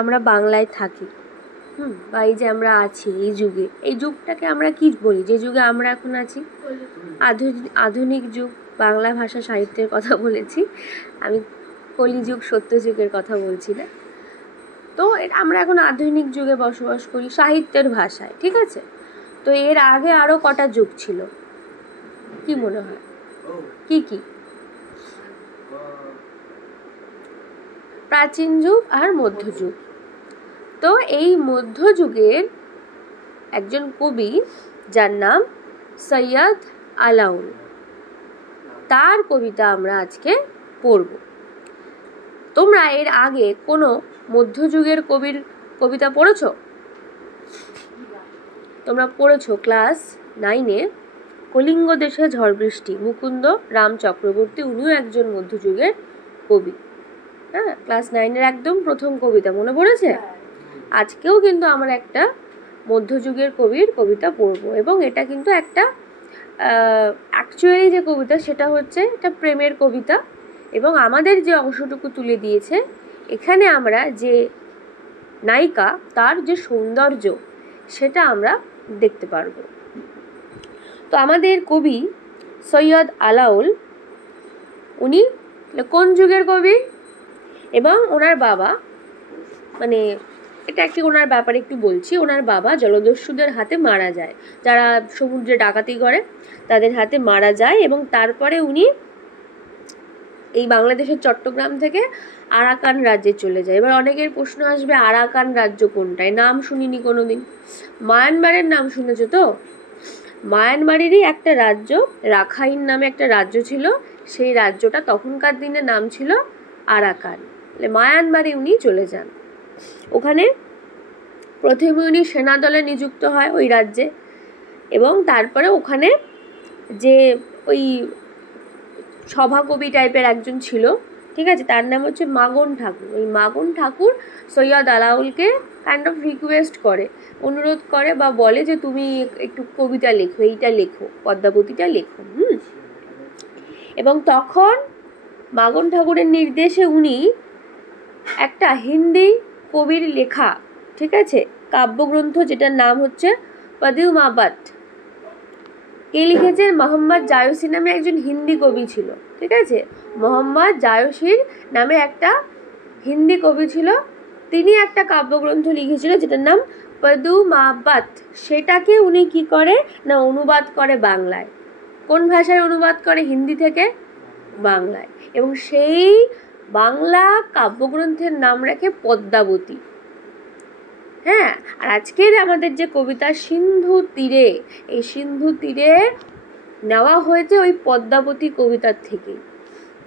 আমরা বাংলায় থাকি, বা এই যে আমরা আছি এই যুগে, এই যুগটাকে আমরা কি বলি? যে যুগে আমরা এখন আছি আধুনিক যুগ। বাংলা ভাষা সাহিত্যের কথা বলেছি আমি, কলিযুগ সত্যযুগের কথা বলছি না। তো আমরা এখন আধুনিক যুগে বসবাস করি সাহিত্যের ভাষায়, ঠিক আছে? তো এর আগে আরো কটা যুগ ছিল, কি মনে হয়? কি কি? প্রাচীন যুগ আর মধ্যযুগ। তো এই মধ্যযুগের একজন কবি যার নাম সৈয়দ আলাউল, তার কবিতা আমরা আজকে পড়ব। তোমরা এর আগে কোনো মধ্যযুগের কবির কবিতা পড়েছো? তোমরা পড়েছো ক্লাস 9-এ কলিঙ্গ দেশে ঝড় বৃষ্টি, মুকুন্দ রাম চক্রবর্তী, উনিও একজন মধ্যযুগের কবি। হ্যাঁ, ক্লাস 9-এর একদম প্রথম কবিতা মনে পড়েছে? আজকেও কিন্তু আমরা একটা মধ্যযুগের কবির কবিতা পড়বো, এবং এটা কিন্তু একটা অ্যাকচুয়ালি যে কবিতা সেটা হচ্ছে একটা প্রেমের কবিতা, এবং আমাদের যে অংশটুকু তুলে দিয়েছে এখানে আমরা যে নায়িকা তার যে সৌন্দর্য সেটা আমরা দেখতে পারবো। তো আমাদের কবি সৈয়দ আলাউল, উনি কোন যুগের কবি? এবং ওনার বাবা, মানে এটা একটি ওনার ব্যাপারে একটু বলছি। ওনার বাবা জলদস্যুদের হাতে মারা যায়, যারা সমুদ্রে ডাকাতি করে তাদের হাতে মারা যায়, এবং তারপরে উনি এই বাংলাদেশের চট্টগ্রাম থেকে আরাকান রাজ্যে চলে যায়। এবার অনেকের প্রশ্ন আসবে, আরাকান রাজ্য কোনটায়? নাম শুনিনি কোনোদিন। মায়ানমারের নাম শুনেছো তো? মায়ানমারেরই একটা রাজ্য, রাখাইন নামে একটা রাজ্য ছিল, সেই রাজ্যটা তখনকার দিনে নাম ছিল আরাকান। মায়ানমারে উনি চলে যান। ওখানে প্রথমে উনি সেনা দলে নিযুক্ত হয় ওই রাজ্যে, এবং তারপরে ওখানে যে ওই সভাকবি টাইপের একজন ছিল, ঠিক আছে, তার নাম হচ্ছে মাগন ঠাকুর। ওই মাগন ঠাকুর সৈয়দ আলাউলকে কাইন্ড অফ রিকোয়েস্ট করে, অনুরোধ করে বা বলে যে তুমি একটু কবিতা লেখো, এইটা লেখো, পদ্মাবতীটা লেখো। এবং তখন মাগন ঠাকুরের নির্দেশে উনি একটা হিন্দি কবির লেখা, ঠিক আছে, কাব্যগ্রন্থ যেটার নাম হচ্ছে পদ্মাবত, কে লিখেছেন? মোহাম্মদ জায়সী নামে একজন হিন্দি কবি ছিল, ঠিক আছে। মোহাম্মদ জায়সীর নামে একটা হিন্দি কবি ছিল, তিনি একটা কাব্যগ্রন্থ লিখেছিল যেটার নাম পদ্মাবত। সেটাকে উনি কি করে না অনুবাদ করে বাংলায়। কোন ভাষায় অনুবাদ করে? হিন্দি থেকে বাংলায়। এবং সেই বাংলা কাব্যগ্রন্থের নাম রাখে পদ্মাবতী। হ্যাঁ, আর আজকের আমাদের যে কবিতা সিন্ধু তীরে, এই সিন্ধু তীরে নেওয়া হয়েছে ওই পদ্মাবতী কবিতার থেকে।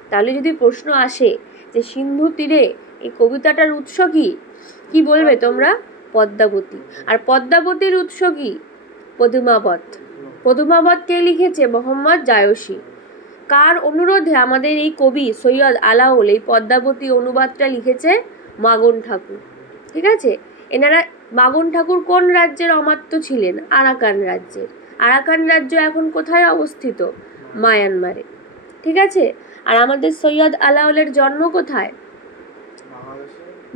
তাহলে যদি প্রশ্ন আসে যে সিন্ধু তীরে এই কবিতাটার উৎস কি, কি বলবে তোমরা? পদ্মাবতী। আর পদ্মাবতীর উৎস কি? পদ্মাবত। পদ্মাবত কে লিখেছে? মোহাম্মদ জায়সী। কার অনুরোধে আমাদের এই কবি সৈয়দ আলাউল এই পদ্মাবতী অনুবাদটা লিখেছে? মাগন ঠাকুর, ঠিক আছে। এনারা, মাগন ঠাকুর কোন রাজ্যের অমাত্য ছিলেন? আরাকান রাজ্যের। আরাকান রাজ্য এখন কোথায় অবস্থিত? মায়ানমারে, ঠিক আছে। আর আমাদের সৈয়দ আলাউলের জন্ম কোথায়?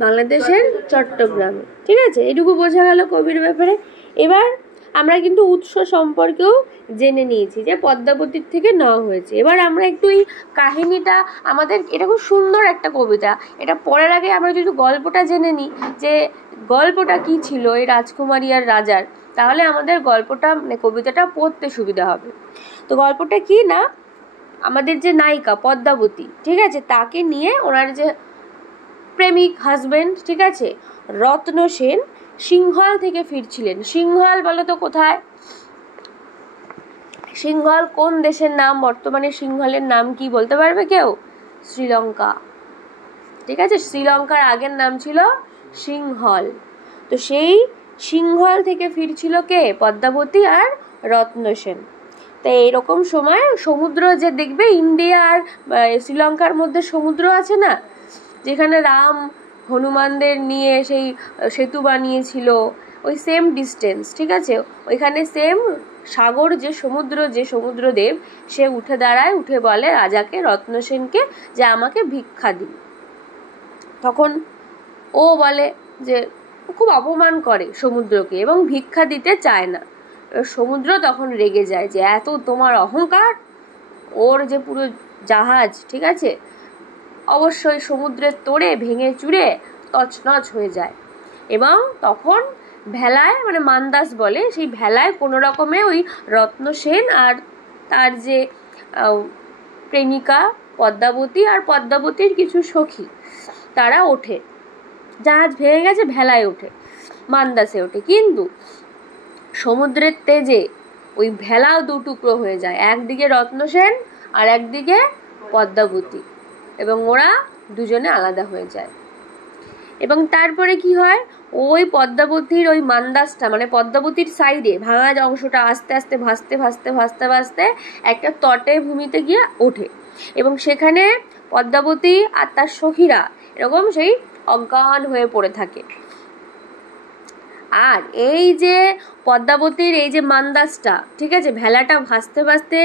বাংলাদেশের চট্টগ্রামে, ঠিক আছে। এটুকু বোঝা গেল কবির ব্যাপারে। এবার আমরা কিন্তু উৎস সম্পর্কেও জেনে নিয়েছি যে পদ্মাবতীর থেকে নেওয়া হয়েছে। এবার আমরা একটু এই কাহিনীটা, আমাদের এটা খুব সুন্দর একটা কবিতা, এটা পড়ার আগে আমরা যদি গল্পটা জেনে নিই যে গল্পটা কি ছিল এই রাজকুমারী আর রাজার, তাহলে আমাদের গল্পটা মানে কবিতাটা পড়তে সুবিধা হবে। তো গল্পটা কি না, আমাদের যে নায়িকা পদ্মাবতী, ঠিক আছে, তাকে নিয়ে ওনার যে প্রেমিক হাজবেন্ড, ঠিক আছে, রত্ন সেন সিংহল থেকে ফিরছিলেন। সিংহল বলো তো কোথায়? সিংহল কোন দেশের নাম? বর্তমানে সিংহলের নাম কি বলতে পারবে কেউ? শ্রীলঙ্কা, ঠিক আছে। শ্রীলঙ্কার আগের নাম ছিল সিংহল। তো সেই সিংহল থেকে ফিরছিল কে? পদ্মাবতী আর রত্ন সেন। তো এইরকম সময় সমুদ্র যে দেখবে, ইন্ডিয়া আর শ্রীলঙ্কার মধ্যে সমুদ্র আছে না, যেখানে রাম হনুমানদের নিয়ে সেই সেতু বানিয়েছিল, ওই সেম ডিস্টেন্স, ঠিক আছে, ওইখানে সেম সাগর, যে সমুদ্রদেব, সে উঠে দাঁড়ায়, উঠে বলে রাজাকে, রত্ন সেনকে, যে আমাকে ভিক্ষা দিন। তখন ও বলে যে খুব অপমান করে সমুদ্রকে এবং ভিক্ষা দিতে চায় না। সমুদ্র তখন রেগে যায় যে এত তোমার অহংকার। ওর যে পুরো জাহাজ, ঠিক আছে, অবশ্যই সমুদ্রের তোড়ে ভেঙে চুরে তছনছ হয়ে যায়। এবং তখন ভেলায়, মানে মান্দাস বলে, সেই ভেলায় কোনো রকমে ওই রত্নসেন আর তার যে প্রেমিকা পদ্মাবতী আর পদ্মাবতীর কিছু সখী, তারা ওঠে। জাহাজ ভেঙে গেছে, ভেলায় ওঠে, মান্দাসে ওঠে। কিন্তু সমুদ্রের তেজে ওই ভেলাও দুটুকরো হয়ে যায়, একদিকে রত্নসেন আর একদিকে পদ্মাবতী, এবং ওরা দুজনে আলাদা হয়ে যায়। এবং তারপরে কি হয়, ওই পদ্মাবতীর ওই মান্দাসটা, মানে পদ্মাবতীর সাইডে ভাঙা অংশটা আস্তে আস্তে ভাসতে ভাসতে ভাসতে ভাসতে একটা তটে ভূমিতে গিয়ে ওঠে। এবং সেখানে পদ্মাবতী আর তার সখীরা এরকম সেই অজ্ঞান হয়ে পড়ে থাকে। আর এই যে পদ্মাবতীর এই যে মান্দাসটা, ঠিক আছে, ভেলাটা ভাসতে ভাসতে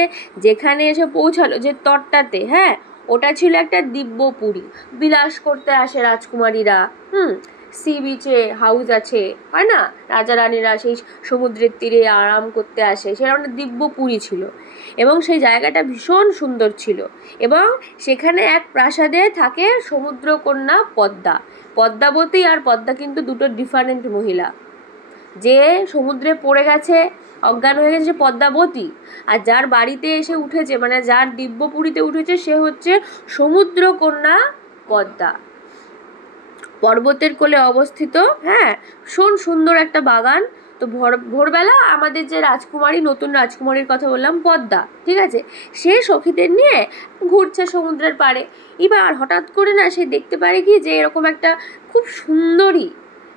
যেখানে এসে পৌঁছালো, যে তটটাতে, হ্যাঁ, ওটা ছিল একটা দিব্যপুরী। বিলাস করতে আসে রাজকুমারীরা, সি বিচে হাউস আছে, হয় না, রাজা রানীরা সেই সমুদ্রের তীরে আরাম করতে আসে, সেরকম একটা দিব্যপুরী ছিল। এবং সেই জায়গাটা ভীষণ সুন্দর ছিল। এবং সেখানে এক প্রাসাদে থাকে সমুদ্রকন্যা পদ্মা। পদ্মাবতী আর পদ্মা কিন্তু দুটো ডিফারেন্ট মহিলা। যে সমুদ্রে পড়ে গেছে, অজ্ঞান হয়ে গেছে, পদ্মাবতী। আর যার বাড়িতে এসে উঠেছে, মানে যার দিব্যপুরীতে উঠেছে, সে হচ্ছে সমুদ্রকন্যা পদ্মা। পর্বতের কোলে অবস্থিত, হ্যাঁ, ভীষণ সুন্দর একটা বাগান। তো ভোরবেলা আমাদের যে রাজকুমারী, নতুন রাজকুমারীর কথা বললাম, পদ্মা, ঠিক আছে, সে সখীদের নিয়ে ঘুরছে সমুদ্রের পাড়ে। এবার হঠাৎ করে না সে দেখতে পারে কি, যে এরকম একটা খুব সুন্দরী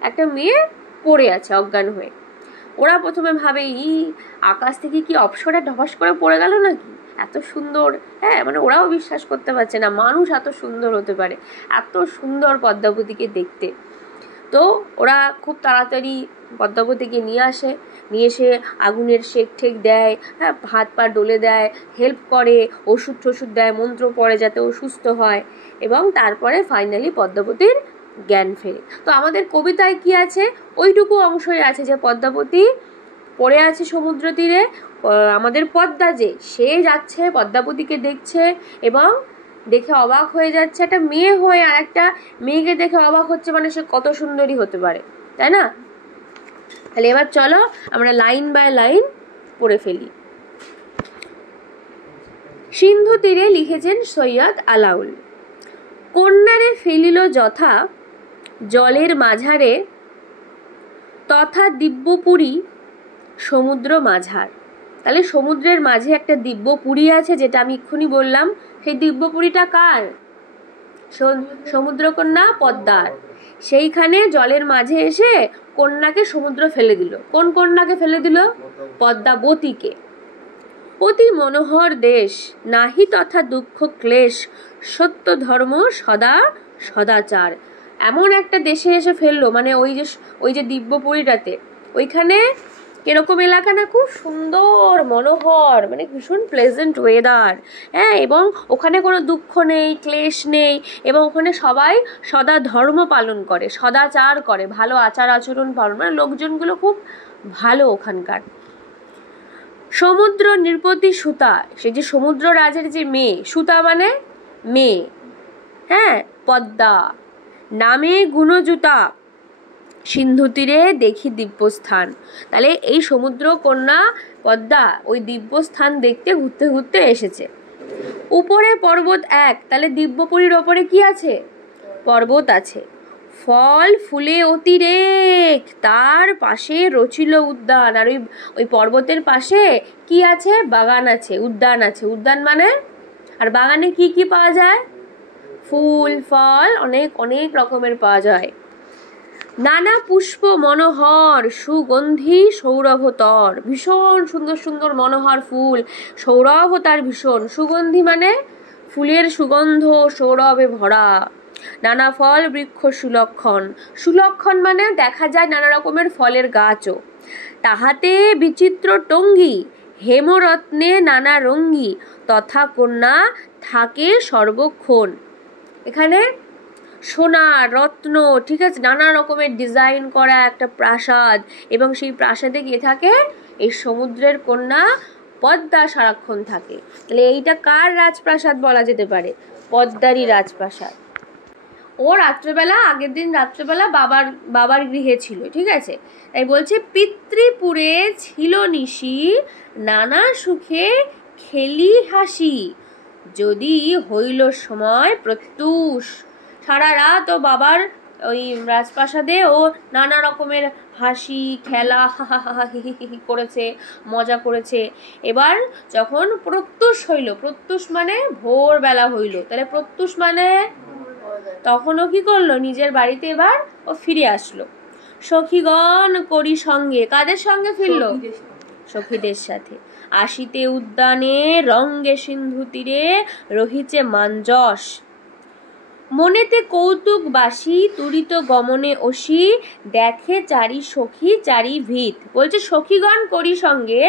একটা মেয়ে পড়ে আছে অজ্ঞান হয়ে। ওরা প্রথমে ভাবে, আকাশ থেকে কি অপ্সরা ঢপাস করে পড়ে গেল নাকি, এত সুন্দর, হ্যাঁ, মানে ওরাও বিশ্বাস করতে পারছে না মানুষ এত সুন্দর হতে পারে, এত সুন্দর পদ্মাবতীকে দেখতে। তো ওরা খুব তাড়াতাড়ি পদ্মাবতীকে নিয়ে এসে আগুনের শেক ঠেক দেয়, হ্যাঁ, হাত পা ডলে দেয়, হেল্প করে, ওষুধ টষুধ দেয়, মন্ত্র পড়ে যাতে ও সুস্থ হয়। এবং তারপরে ফাইনালি পদ্মাবতীর জ্ঞান ফেরে। তো আমাদের কবিতায় কি আছে, ওইটুকু অংশই আছে যে পদ্মাবতী পড়ে আছে সমুদ্র তীরে, আমাদের পদ্মা যে সে যাচ্ছে পদ্মাবতীকে দেখছে এবং দেখে অবাক হয়ে যাচ্ছে। একটা মেয়ে হয়ে আর একটা মেয়েকে দেখে অবাক হচ্ছে, মানে সে কত সুন্দরী হতে পারে, তাই না? তাহলে এবার চলো আমরা লাইন বাই লাইন পড়ে ফেলি। সিন্ধু তীরে লিখেছেন সৈয়দ আলাউল। কন্যারে ফেলিল যথা জলের মাঝারে, তথা দিব্যপুরী সমুদ্র মাঝার। তাহলে সমুদ্রের মাঝে একটা দিব্যপুরী আছে, যেটা আমি এক্ষুনি বললাম। সেই দিব্যপুরীটা কার? সমুদ্রকন্যা পদ্মার। সেইখানে জলের মাঝে এসে কন্যাকে সমুদ্র ফেলে দিল। কোন কন্যাকে ফেলে দিল? পদ্মাবতীকে। অতি মনোহর দেশ, নাহি তথা দুঃখ ক্লেশ, সত্য ধর্ম সদা সদাচার। এমন একটা দেশে এসে ফেললো, মানে ওই যে দিব্যপুরীটাতে, ওইখানে কিরকম এলাকা না, খুব সুন্দর মনোহর, মানে ভীষণ প্লেজেন্ট ওয়েদার, হ্যাঁ, এবং ওখানে কোনো দুঃখ নেই, ক্লেশ নেই, এবং ওখানে সবাই সদা ধর্ম পালন করে, সদাচার করে, ভালো আচার আচরণ পালন, মানে লোকজনগুলো খুব ভালো ওখানকার। সমুদ্র নৃপতি সুতা, সে যে সমুদ্র রাজের যে মেয়ে, সুতা মানে মেয়ে, হ্যাঁ, পদ্মা নামে গুণজুতা, সিন্ধু তীরে দেখি দিব্যস্থান। তাহলে এই সমুদ্র কন্যা পদ্মা ওই দিব্যস্থান দেখতে ঘুরতে ঘুরতে এসেছে। উপরে পর্বত এক, তাহলে দিব্যপুরীর ওপরে কি আছে? পর্বত আছে। ফল ফুলে অতিরেক, তার পাশে রচিল উদ্যান। আর ওই পর্বতের পাশে কি আছে? বাগান আছে, উদ্যান আছে। উদ্যান মানে, আর বাগানে কি কি পাওয়া যায়? ফুল ফল অনেক অনেক রকমের পাওয়া যায়। নানা পুষ্প মনোহর, সুগন্ধি সৌরভতর। ভীষণ সুন্দর সুন্দর মনোহর ফুল, সৌরভ তার ভীষণ। সুগন্ধি মানে ফুলের সুগন্ধ, সৌরভে ভরা। নানা ফল বৃক্ষ সুলক্ষণ, সুলক্ষণ মানে দেখা যায় নানা রকমের ফলের গাছও। তাহাতে বিচিত্র টঙ্গী, হেমরত্নে নানা রঙ্গী, তথা কন্যা থাকে সর্বক্ষণ। এখানে সোনা রত্ন, ঠিক আছে, নানা রকমের ডিজাইন করা একটা প্রাসাদ, এবং সেই প্রাসাদে কে থাকে? এই সমুদ্রের কন্যা পদ্মা সারাক্ষণ থাকে। তাহলে এইটা কার রাজপ্রাসাদ বলা যেতে পারে? পদ্মারই রাজপ্রাসাদ। ও রাত্রেবেলা, আগের দিন রাত্রেবেলা বাবার গৃহে ছিল, ঠিক আছে। তাই বলছে পিতৃপুরে ছিল নিশি, নানা সুখে খেলি হাসি, যদি হইল সময় প্রত্যুষ। সারা রাত ও বাবার ওই রাজপ্রাসাদে ও নানা রকমের হাসি খেলা করেছে, মজা করেছে। এবার যখন প্রত্যুষ হইল, প্রত্যুষ মানে ভোরবেলা হইল, তাহলে প্রত্যুষ মানে তখনও কি করলো? নিজের বাড়িতে এবার ও ফিরে আসলো। সখীগণ করি সঙ্গে, কাদের সঙ্গে ফিরলো? সখীদের সাথে। আসিতে উদ্যানে রঙ্গে সিন্ধু তীরে রহিছে মাঞ্জস, মনেতে কৌতুক বাসি তুরিত গমনে অসি, দেখে চারি সখী চারি ভিত। বলছে সখীগণ করি সঙ্গে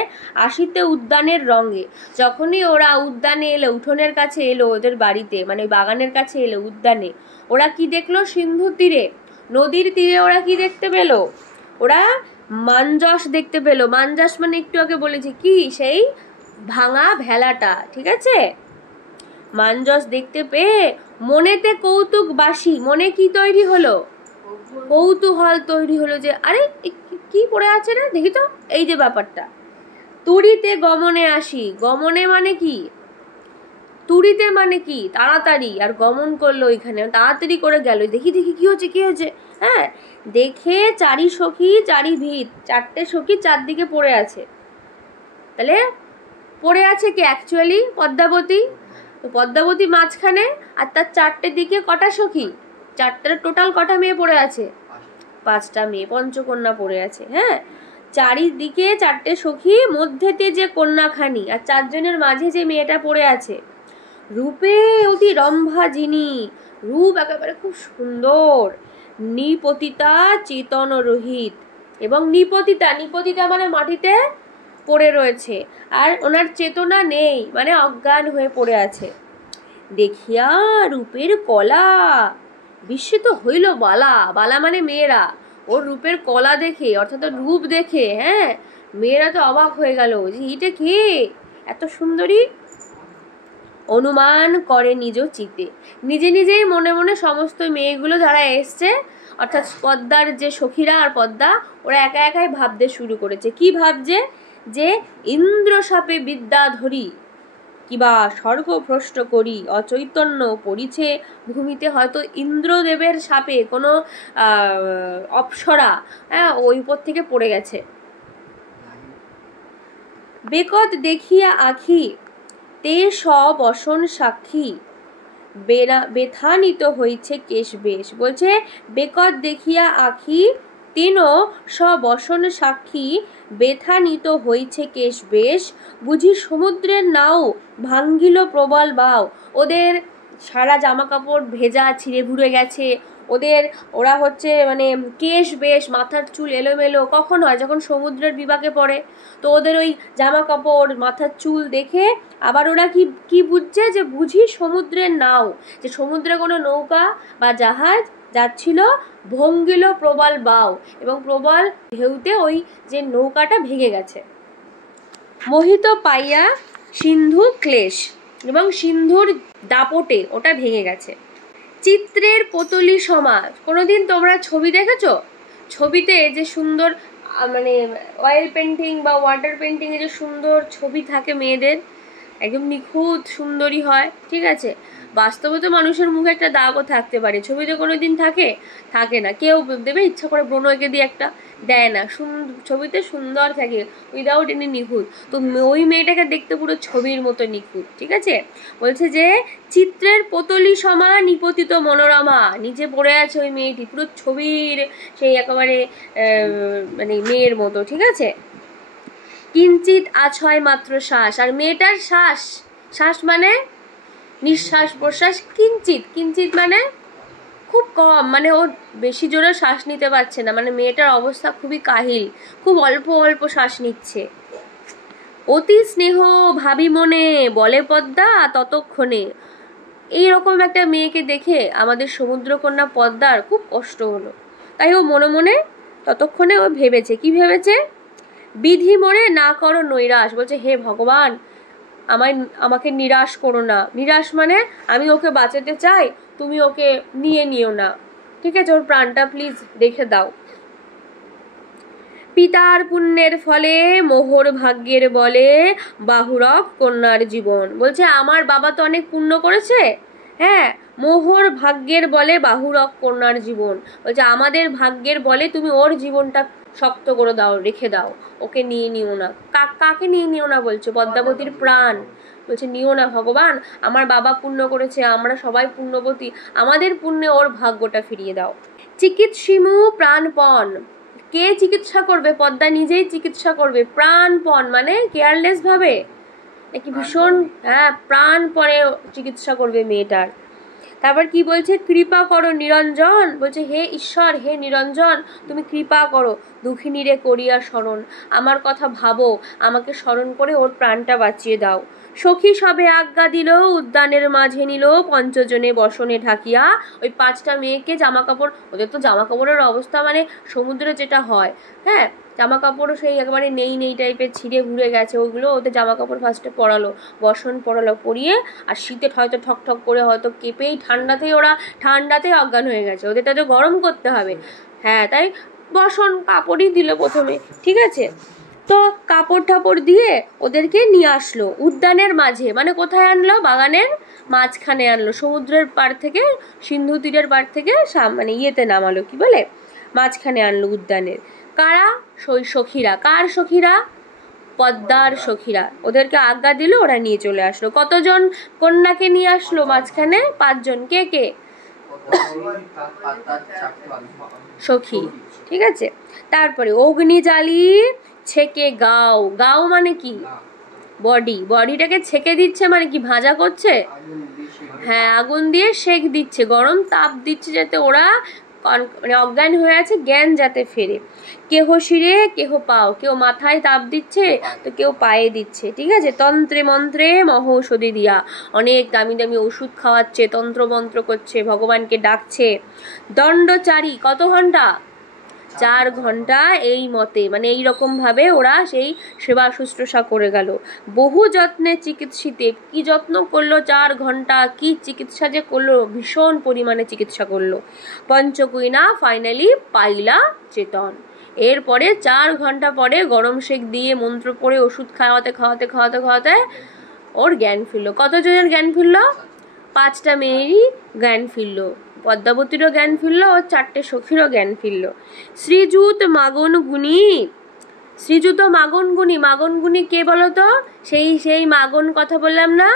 আসিতে উদ্যানের রঙ্গে, যখনই ওরা উদ্যানে এলো, উঠোনের কাছে এলো, ওদের বাড়িতে মানে বাগানের কাছে এলো, উদ্যানে, ওরা কি দেখলো? সিন্ধু তীরে, নদীর তীরে ওরা কি দেখতে পেলো? ওরা মাঞ্জস দেখতে পেলো। মাঞ্জস মানে একটু আগে বলেছি কি, সেই ভাঙা ভেলাটা, ঠিক আছে। মাঞ্জস দেখতে পেয়ে মনেতে কৌতুক বাসি, মনে কি তৈরি হলো? কৌতূহল তৈরি হলো, যে আরে কি পড়ে আছে না, দেখি তো, এই যে ব্যাপারটা। তুরিতে গমনে আসি, গমনে মানে কি? তুরিতে মানে কি? তাড়াতাড়ি, আর গমন করলো ওইখানে, তাড়াতাড়ি করে গেল, দেখি দেখি কি হচ্ছে কি হচ্ছে। হ্যাঁ, দেখে চারি সখী চারি ভিত, চারটে সখী চারদিকে পড়ে আছে। তাহলে পড়ে আছে কি? অ্যাকচুয়ালি পদ্মাবতী। তো পদ্মাবতী মাঝখানে, আর তার চারটে দিকে কটা সখী? চারটার টোটাল কটা মেয়ে পড়ে আছে? 5টা মেয়ে, পঞ্চকন্যা পড়ে আছে। হ্যাঁ, চারিদিকে চারটে সখী, মধ্যেতে যে কন্যাখানি, আর 4 জনের মাঝে যে মেয়েটা পড়ে আছে। রূপে অতি রম্ভা যিনি, রূপ একেবারে খুব সুন্দর। নিপতিতা চেতন রহিত, এবং নিপতিতা, নিপতিতা মানে মাটিতে পড়ে রয়েছে, আর ওনার চেতনা নেই, মানে অজ্ঞান হয়ে পড়ে আছে। দেখিয়া রূপের কলা বিস্মিত হইল বালা, বালা মানে মেয়েরা, ওর রূপের কলা দেখে, অর্থাৎ রূপ দেখে, হ্যাঁ, মেয়েরা তো অবাক হয়ে গেল যে এটা কে, এত সুন্দরী। অনুমান করে নিজ চিতে, নিজে নিজেই মনে মনে সমস্ত মেয়েগুলো যারা এসছে, অর্থাৎ পদ্মার যে সখীরা আর পদ্মা, ওরা একা একাই ভাবতে শুরু করেছে। কি ভাবছে? যে ইন্দ্র সাপে বিদ্যা ধরি, কিবা স্বর্গ ভ্রষ্ট করি, অচৈতন্য পড়িছে ভূমিতে, হয়তো ইন্দ্রদেবের সাপে কোনো অপ্সরা, হ্যাঁ, ওই উপর থেকে পড়ে গেছে। বেকত দেখিয়া আখি তে সব অসন সাক্ষী, বেথানিত হইছে কেশ বেশ। বলছে বেকত দেখিয়া আখি তিনও সবসন সাক্ষী, বেথানিত হইছে কেশ বেশ, বুঝি সমুদ্রের নাও ভাঙ্গিল প্রবল বাও। ওদের সারা জামা কাপড় ভেজা, ছিঁড়ে ভুড়ে গেছে, ওরা হচ্ছে মানে কেশ বেশ, মাথার চুল এলোমেলো। কখন হয়? যখন সমুদ্রের বিপাকে পড়ে। তো ওদের ওই জামা কাপড়, মাথার চুল দেখে আবার ওরা কি বুঝছে? যে বুঝি সমুদ্রের নাও, যে সমুদ্রে কোনো নৌকা বা জাহাজ যাচ্ছিল, ভঙ্গিল প্রবল বাও, এবং প্রবল ঢেউতে ওই যে নৌকাটা ভেঙে গেছে। মোহিত পাইয়া সিন্ধু ক্লেশ, এবং সিন্ধুর দাপটে ওটা ভেঙে গেছে। চিত্রের পুতলি সমাজ, কোনোদিন তোমরা ছবি দেখেছো? ছবিতে যে সুন্দর মানে অয়েল পেন্টিং বা ওয়াটার পেন্টিংয়ে যে সুন্দর ছবি থাকে মেয়েদের, একদম নিখুঁত সুন্দরী হয়, ঠিক আছে। বাস্তবে তো মানুষের মুখে একটা দাগও থাকতে পারে, ছবিতে কোনো দিন থাকে না। কেউ দেবে ইচ্ছা করে ব্রণ এঁকে দিয়ে একটা দেয় না, ছবিতে সুন্দর থাকে উইদাউট এনি নিখুঁত। তো ওই মেয়েটাকে দেখতে পুরো ছবির মতো নিখুঁত, ঠিক আছে। বলছে যে চিত্রের পুতলি সমা নিপতিত মনোরমা, নিচে পড়ে আছে ওই মেয়েটি, পুরো ছবির সেই একেবারে মানে মেয়ের মতো, ঠিক আছে। কিঞ্চিত আছয় মাত্র শ্বাস, আর মেয়েটার শ্বাস মানে নিঃশ্বাস প্রশ্বাস, কিঞ্চিত মানে খুব কম, মানে ও বেশি জোরে শ্বাস নিতে পারছে না, মানে মেয়েটার অবস্থা খুবই কাহিল, খুব অল্প অল্প শ্বাস নিচ্ছে। অতি স্নেহ ভাবি মনে, বলে পদ্মা ততক্ষণে, এইরকম একটা মেয়েকে দেখে আমাদের সমুদ্রকন্যা পদ্মার খুব কষ্ট হলো। তাই ও মনে মনে ততক্ষণে ও ভেবেছে, কি ভেবেছে, বিধি মোরে না করো নৈরাশ। বলছে হে ভগবান, আমাকে নিরাশ করো না। নিরাশ মানে আমি ওকে বাঁচাতে চাই, তুমি ওকে নিয়ে নিও না, ঠিক আছে, ওর প্রাণটা প্লিজ রেখে দাও। পিতার পুণ্যের ফলে মোহর ভাগ্যের বলে বাহুরক কন্যার জীবন। বলছে আমার বাবা তো অনেক পুণ্য করেছে, হ্যাঁ, মোহর ভাগ্যের বলে বাহুরক কন্যার জীবন। বলছে আমাদের ভাগ্যের বলে তুমি ওর জীবনটা শক্ত করে দাও, রেখে দাও, ওকে নিয়ে নিও না। কাকে নিয়ে নিও না বলছে? পদ্মাবতীর প্রাণ। বলছে নিও না ভগবান, আমার বাবা পুণ্য করেছে, আমরা সবাই পুণ্যবতী, আমাদের পুণ্যে ওর ভাগ্যটা ফিরিয়ে দাও। চিকিৎসিমু প্রাণপণ। কে চিকিৎসা করবে? পদ্মা নিজেই চিকিৎসা করবে। প্রাণপণ মানে কেয়ারলেস ভাবে নাকি ভীষণ, হ্যাঁ, প্রাণপণে চিকিৎসা করবে মেয়েটার। তারপর কি বলছে, কৃপা করো নিরঞ্জন। বলছে হে ঈশ্বর, হে নিরঞ্জন, তুমি কৃপা করো, দুঃখিনীরে করিয়া স্মরণ, আমার কথা ভাবো, আমাকে স্মরণ করে ওর প্রাণটা বাঁচিয়ে দাও। সখী সবে আজ্ঞা দিল, উদ্যানের মাঝে নিল, পঞ্চজনে বসনে ঢাকিয়া। ওই 5টা মেয়েকে জামা কাপড়, ওদের তো জামা কাপড়ের অবস্থা মানে সমুদ্রে যেটা হয়, হ্যাঁ, জামা কাপড়ও সেই একেবারে নেই টাইপের, ছিঁড়ে ঘুরে গেছে, ওইগুলো ওদের জামা কাপড় ফার্স্টে পরালো, বসন পরালো, পরিয়ে, আর শীতে হয়তো ঠক করে হয়তো কেঁপেই ঠান্ডাতেই অজ্ঞান হয়ে গেছে, ওদের তো গরম করতে হবে, হ্যাঁ, তাই বসন কাপড়ই দিল প্রথমে, ঠিক আছে। তো কাপড় ঠাপড় দিয়ে ওদেরকে নিয়ে আসলো উদ্যানের মাঝে, মানে কোথায় আনলো? বাগানের মাঝখানে আনলো, সমুদ্রের পাড় থেকে, সিন্ধু তীরের পাড় থেকে মানে ইয়েতে নামালো, কি বলে, মাঝখানে আনলো উদ্যানের। কারা? সখীরা। কার সখীরা? পদ্মার সখীরা। ওদেরকে আজ্ঞা দিল, ওরা নিয়ে চলে আসলো। কতজন কন্যাকে নিয়ে আসলো মাঝখানে? 5 জন। কে কে? সখী, ঠিক আছে। তারপরে অগ্নি জ্বালি ছেকে গাও। গাও মানে কি? বডিটাকে ছেকে দিচ্ছে, মানে কি ভাজা করছে? হ্যাঁ, আগুন দিয়ে সেক দিচ্ছে, গরম তাপ দিচ্ছে, যাতে ওরা মানে অজ্ঞান হয়ে আছে, জ্ঞান যাতে ফেরে। কেহ শিরে কেহ পাও, কেউ মাথায় তাপ দিচ্ছে তো কেউ পায়ে দিচ্ছে, ঠিক আছে। তন্ত্রে মন্ত্রে মহৌষধি দিয়া, অনেক দামি দামি ওষুধ খাওয়াচ্ছে, তন্ত্র মন্ত্র করছে, ভগবানকে ডাকছে। দণ্ডচারী, কত ঘন্টা? 4 ঘন্টা এই মতে, মানে এইরকম ভাবে ওরা সেই সেবা শুশ্রূষা করে গেল। বহু যত্নে চিকিৎসিতে, কি যত্ন করলো? 4 ঘন্টা, কি চিকিৎসা যে করলো, ভীষণ পরিমাণে চিকিৎসা করলো। পঞ্চকুইনা ফাইনালি পাইলা চেতন। এরপরে 4 ঘন্টা পরে গরম সেক দিয়ে মন্ত্র পড়ে ওষুধ খাওয়াতে ওর জ্ঞান ফিরল। কতজনের জ্ঞান ফিরল? 5টা মেয়েরই জ্ঞান ফিরল। পদ্মাবতীরও জ্ঞান ফিরল, ও 4টে সখীরও জ্ঞান ফিরল। শ্রীযুত মাগন গুণী কে বলতো? সেই মাগন কথা বললাম না,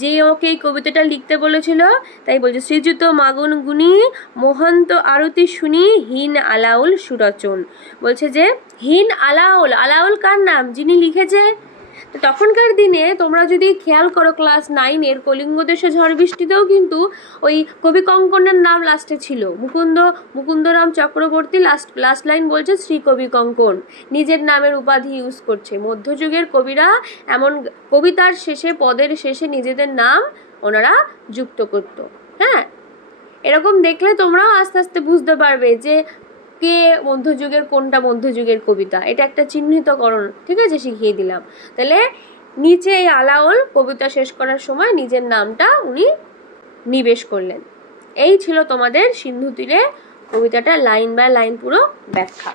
যে ওকে এই কবিতাটা লিখতে বলেছিল, তাই বলছে শ্রীযুত মাগন গুণী মোহন্ত আরতি শুনি হীন আলাউল সুরচন। বলছে যে হীন আলাউল কার নাম? যিনি লিখেছে। তো তখনকার দিনে তোমরা যদি খেয়াল করো, ক্লাস 9-এর কলিঙ্গ দেশে ঝড় বৃষ্টিতেও কিন্তু ওই কবি কঙ্কনের নাম লাস্টে ছিল, মুকুন্দরাম চক্রবর্তী। লাস্ট লাইন বলছে শ্রী কবি কঙ্কন, নিজের নামের উপাধি ইউজ করছে। মধ্যযুগের কবিরা এমন কবিতার শেষে, পদের শেষে নিজেদের নাম ওনারা যুক্ত করত। হ্যাঁ, এরকম দেখলে তোমরাও আস্তে আস্তে বুঝতে পারবে যে কে মধ্যযুগের, কোনটা মধ্যযুগের কবিতা, এটা একটা চিহ্নিতকরণ, ঠিক আছে, শিখিয়ে দিলাম। তাহলে নিচে এই আলাওল কবিতা শেষ করার সময় নিজের নামটা উনি নিবেশ করলেন। এই ছিল তোমাদের সিন্ধু তীরে কবিতাটা লাইন বাই লাইন পুরো ব্যাখ্যা।